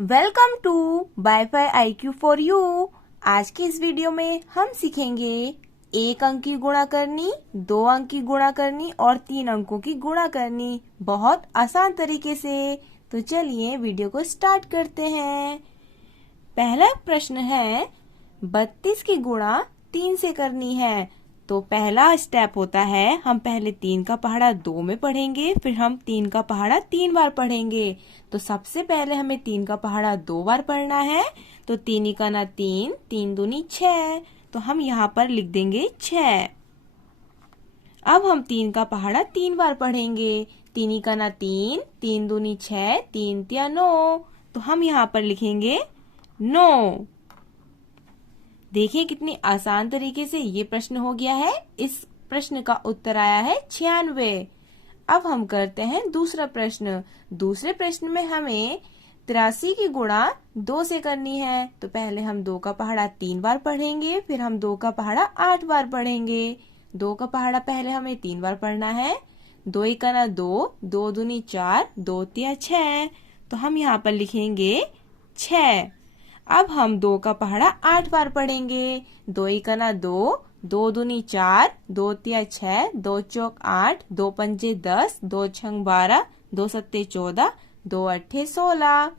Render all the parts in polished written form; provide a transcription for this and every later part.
Welcome to wifi IQ for you. आज की इस वीडियो में हम सीखेंगे 1 अंक की गुणा करनी, 2 अंक की गुणा करनी और 3 अंकों की गुणा करनी बहुत आसान तरीके से। तो चलिए वीडियो को स्टार्ट करते हैं। पहला प्रश्न है 32 की गुणा 3 से करनी है। तो पहला स्टेप होता है हम पहले 3 का पहाड़ा 2 में पढ़ेंगे, फिर हम 3 का पहाड़ा 3 बार पढ़ेंगे। तो सबसे पहले हमें 3 का पहाड़ा 2 बार पढ़ना है। तो 3 इका ना 3, 3 दूनी 6। तो हम यहाँ पर लिख देंगे 6। अब हम 3 का पहाड़ा 3 बार पढ़ेंगे। 3 इका ना 3, 3 दूनी 6, 3 तिया 9। तो हम यहाँ पर लिखेंगे 9। देखिए कितनी आसान तरीके से ये प्रश्न हो गया है। इस प्रश्न का उत्तर आया है 96। अब हम करते हैं दूसरा प्रश्न। दूसरे प्रश्न में हमें 83 की गुणा 2 से करनी है। तो पहले हम 2 का पहाड़ा 3 बार पढ़ेंगे, फिर हम 2 का पहाड़ा 8 बार पढ़ेंगे। 2 का पहाड़ा पहले हमें 3 बार पढ़ना है। 2 इका ना 2, 2 दूनी 4, 2 तिया 6। तो हम यहाँ पर लिखेंगे 6। अब हम 2 का पहाड़ा 8 बार पढ़ेंगे। 2 इका ना 2, 2 दूनी 4, 2 तिया 6, 2 चौक 8, 2 पंजे 10, 2 छंग 12, 2 सत्ते 14, 2 अट्ठे 16।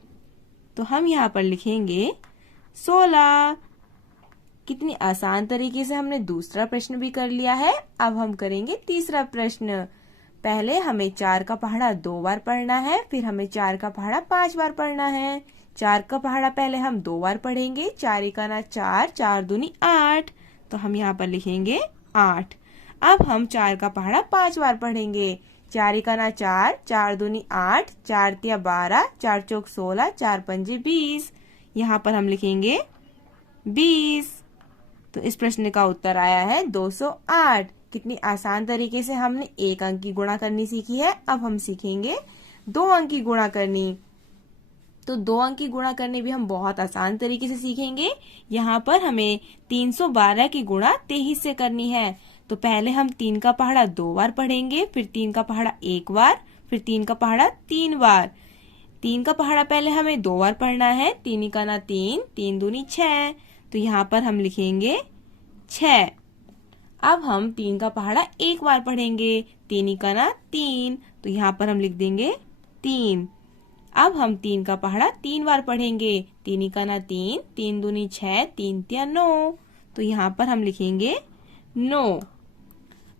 तो हम यहाँ पर लिखेंगे 16। कितनी आसान तरीके से हमने दूसरा प्रश्न भी कर लिया है। अब हम करेंगे तीसरा प्रश्न। पहले हमें 4 का पहाड़ा 2 बार पढ़ना है, फिर हमें 4 का पहाड़ा 5 बार पढ़ना है। 4 का पहाड़ा पहले हम 2 बार पढ़ेंगे। 4 इका ना 4, 4 दूनी 8। तो हम यहाँ पर लिखेंगे 8। अब हम 4 का पहाड़ा 5 बार पढ़ेंगे। 4 इका ना 4, 4 दूनी 8, 4 तिया 12, 4 चौक 16, 4 पंजे 20। यहाँ पर हम लिखेंगे 20। तो इस प्रश्न का उत्तर आया है 208। कितनी आसान तरीके से हमने 1 अंक की गुणा करनी सीखी है। अब हम सीखेंगे 2 अंक की गुणा करनी। तो 2 अंक की गुणा करनी भी हम बहुत आसान तरीके से सीखेंगे। यहाँ पर हमें 312 की गुणा 23 से करनी है। तो पहले हम 3 का पहाड़ा 2 बार पढ़ेंगे, फिर 3 का पहाड़ा 1 बार, फिर 3 का पहाड़ा 3 बार। 3 का पहाड़ा पहले हमें 2 बार पढ़ना है। 3 इका ना 3, 3 दूनी 6। तो यहाँ पर हम लिखेंगे 6। अब हम 3 का पहाड़ा 1 बार पढ़ेंगे। 3 इका ना 3। तो यहाँ पर हम लिख देंगे 3। अब हम 3 का पहाड़ा 3 बार पढ़ेंगे। 3 इका ना 3, 3 दूनी 6, 3 तिया 9। तो यहाँ पर हम लिखेंगे 9।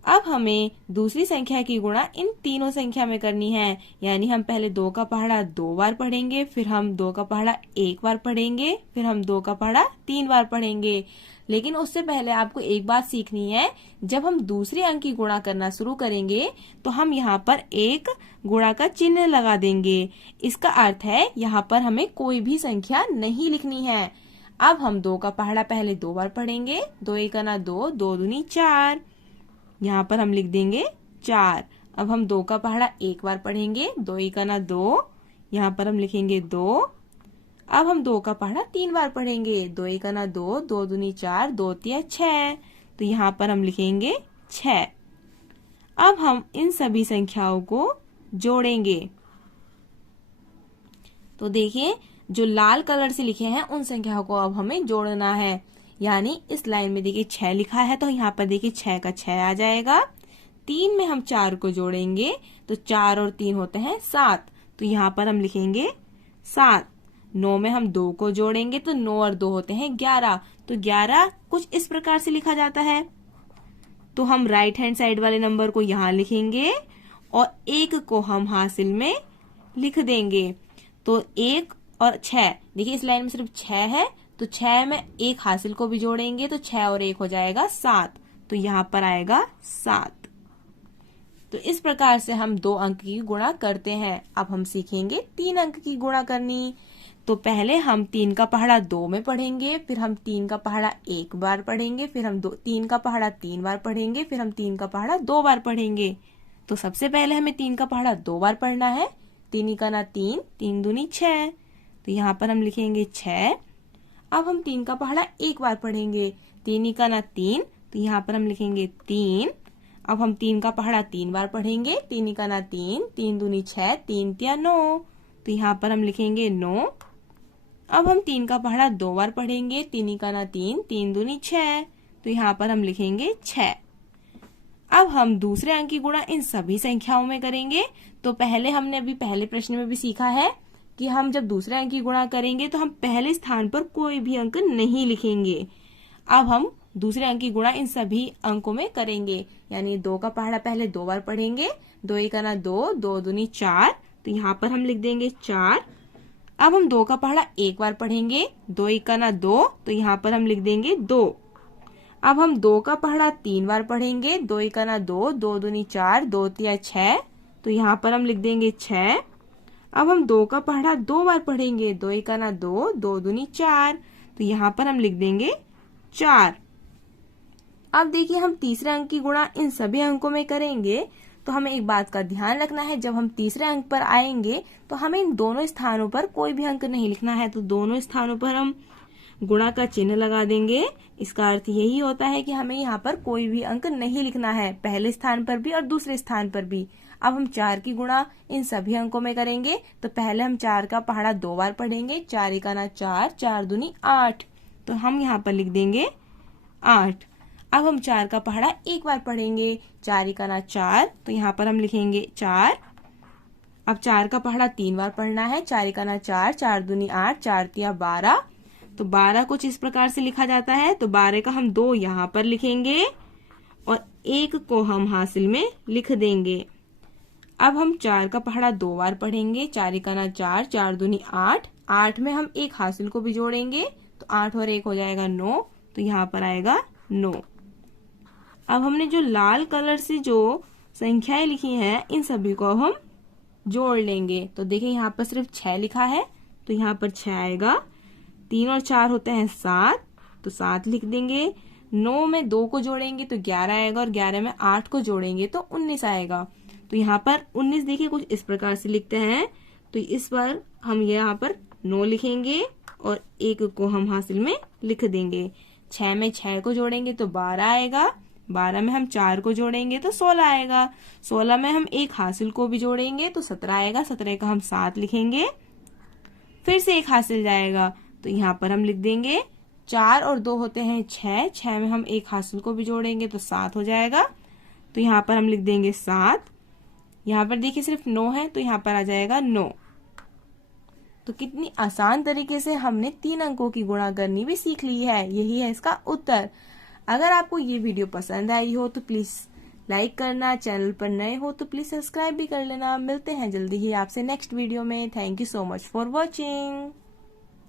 अब हमें दूसरी संख्या की गुणा इन तीनों संख्या में करनी है। यानी हम पहले 2 का पहाड़ा 2 बार पढ़ेंगे, फिर हम 2 का पहाड़ा 1 बार पढ़ेंगे, फिर हम 2 का पहाड़ा 3 बार पढ़ेंगे। लेकिन उससे पहले आपको एक बात सीखनी है। जब हम दूसरे अंक की गुणा करना शुरू करेंगे तो हम यहाँ पर एक गुणा का चिन्ह लगा देंगे। इसका अर्थ है यहाँ पर हमें कोई भी संख्या नहीं लिखनी है। अब हम 2 का पहाड़ा पहले 2 बार पढ़ेंगे। 2 इका ना 2, 2 दूनी 4। यहाँ पर हम लिख देंगे 4। अब हम 2 का पहाड़ा 1 बार पढ़ेंगे। 2 इका ना 2, यहाँ पर हम लिखेंगे 2। अब हम 2 का पहाड़ा 3 बार पढ़ेंगे। 2 इका ना 2, 2 दूनी 4, 2 तिया 6। तो यहाँ पर हम लिखेंगे 6। अब हम इन सभी संख्याओं को जोड़ेंगे। तो देखिए जो लाल कलर से लिखे हैं उन संख्याओं को अब हमें जोड़ना है। यानी इस लाइन में देखिए 6 लिखा है, तो यहाँ पर देखिए 6 का 6 आ जाएगा। 3 में हम 4 को जोड़ेंगे तो 4 और 3 होते हैं 7। तो यहाँ पर हम लिखेंगे 7। 9 में हम 2 को जोड़ेंगे तो 9 और 2 होते हैं 11। तो 11 कुछ इस प्रकार से लिखा जाता है। तो हम राइट हैंड साइड वाले नंबर को यहाँ लिखेंगे और 1 को हम हासिल में लिख देंगे। तो 1 और 6, देखिए इस लाइन में सिर्फ 6 है, तो 6 में 1 हासिल को भी जोड़ेंगे तो 6 और 1 हो जाएगा 7। तो यहाँ पर आएगा 7। तो इस प्रकार से हम 2 अंक की गुणा करते हैं। अब हम सीखेंगे 3 अंक की गुणा करनी। तो पहले हम 3 का पहाड़ा 2 में पढ़ेंगे, फिर हम 3 का पहाड़ा 1 बार पढ़ेंगे, फिर हम 3 का पहाड़ा 3 बार पढ़ेंगे, फिर हम 3 का पहाड़ा 2 बार पढ़ेंगे। तो सबसे पहले हमें 3 का पहाड़ा 2 बार पढ़ना है। 3 इका ना 3, 3 दूनी 6। तो यहाँ पर हम लिखेंगे 6। अब हम 3 का पहाड़ा 1 बार पढ़ेंगे। 3 इका ना 3, तो यहाँ पर हम लिखेंगे 3। अब हम 3 का पहाड़ा 3 बार पढ़ेंगे। 3 इका ना 3, 3 दूनी 6, 3 तिया 9। तो यहाँ पर हम लिखेंगे 9। अब हम 3 का पहाड़ा 2 बार पढ़ेंगे। 3 का ना 3, 3 दूनी 6, तो यहाँ पर हम लिखेंगे 6। अब हम दूसरे अंक की गुणा इन सभी संख्याओं में करेंगे। तो पहले हमने अभी पहले प्रश्न में भी सीखा है कि हम जब दूसरे अंक की गुणा करेंगे तो हम पहले स्थान पर कोई भी अंक नहीं लिखेंगे। अब हम दूसरे अंक की गुणा इन सभी अंकों में करेंगे, यानी 2 का पहाड़ा पहले 2 बार पढ़ेंगे। 2 एक ना 2, 2 दूनी 4, तो यहाँ पर हम लिख देंगे 4। अब हम 2 का पहाड़ा 1 बार पढ़ेंगे। 2 एक ना 2, तो यहाँ पर हम लिख देंगे 2। अब हम 2 का पहाड़ा 3 बार पढ़ेंगे। 2 एक ना 2, 2 दूनी 4, 2 तिया 6, तो यहाँ पर हम लिख देंगे 6। अब हम 2 का पहाड़ा 2 बार पढ़ेंगे। 2 एक ना 2, 2 दूनी 4, तो यहाँ पर हम लिख देंगे 4। अब देखिए हम तीसरे अंक की गुणा इन सभी अंकों में करेंगे, तो हमें एक बात का ध्यान रखना है, जब हम तीसरे अंक पर आएंगे तो हमें इन दोनों स्थानों पर कोई भी अंक नहीं लिखना है। तो दोनों स्थानों पर हम गुणा का चिन्ह लगा देंगे। इसका अर्थ यही होता है कि हमें यहाँ पर कोई भी अंक नहीं लिखना है, पहले स्थान पर भी और दूसरे स्थान पर भी। अब हम 4 की गुणा इन सभी अंकों में करेंगे। तो पहले हम 4 का पहाड़ा 2 बार पढ़ेंगे। 4 एक ना 4, 4 दूनी 8, तो हम यहाँ पर लिख देंगे 8। अब हम 4 का पहाड़ा 1 बार पढ़ेंगे। 4 एक ना 4, तो यहाँ पर हम लिखेंगे 4। अब 4 का पहाड़ा 3 बार पढ़ना है। 4 एक ना 4, 4 दूनी 8, 4 तिया 12, तो 12 कुछ इस प्रकार से लिखा जाता है। तो 12 का हम 2 यहाँ पर लिखेंगे और 1 को हम हासिल में लिख देंगे। अब हम 4 का पहाड़ा 2 बार पढ़ेंगे। 4 एक ना 4, 4 दूनी 8, 8 में हम 1 हासिल को भी जोड़ेंगे, तो 8 और 1 हो जाएगा 9, तो यहाँ पर आएगा 9। अब हमने जो लाल कलर से जो संख्याएं लिखी हैं इन सभी को हम जोड़ लेंगे। तो देखिए यहाँ पर सिर्फ 6 लिखा है, तो यहाँ पर 6 आएगा। 3 और 4 होते हैं 7, तो 7 लिख देंगे। 9 में 2 को जोड़ेंगे तो 11 आएगा, और 11 में 8 को जोड़ेंगे तो 19 आएगा। तो यहाँ पर 19 देखिए कुछ इस प्रकार से लिखते हैं। तो इस बार हम यहाँ पर 9 लिखेंगे और 1 को हम हासिल में लिख देंगे। 6 में 6 को जोड़ेंगे तो 12 आएगा। 12 में हम 4 को जोड़ेंगे तो 16 आएगा। 16 में हम 1 हासिल को भी जोड़ेंगे तो 17 आएगा। 17 का हम 7 लिखेंगे, फिर से 1 हासिल जाएगा, तो यहाँ पर हम लिख देंगे 4 और 2 होते हैं 6। 6 में हम 1 हासिल को भी जोड़ेंगे तो 7 हो जाएगा, तो यहाँ पर हम लिख देंगे 7। यहाँ पर देखिए सिर्फ 9 है, तो यहाँ पर आ जाएगा 9। तो कितनी आसान तरीके से हमने 3 अंकों की गुणा करनी भी सीख ली है। यही है इसका उत्तर। अगर आपको ये वीडियो पसंद आई हो तो प्लीज लाइक करना, चैनल पर नए हो तो प्लीज सब्सक्राइब भी कर लेना। मिलते हैं जल्दी ही आपसे नेक्स्ट वीडियो में। Thank you so much for watching.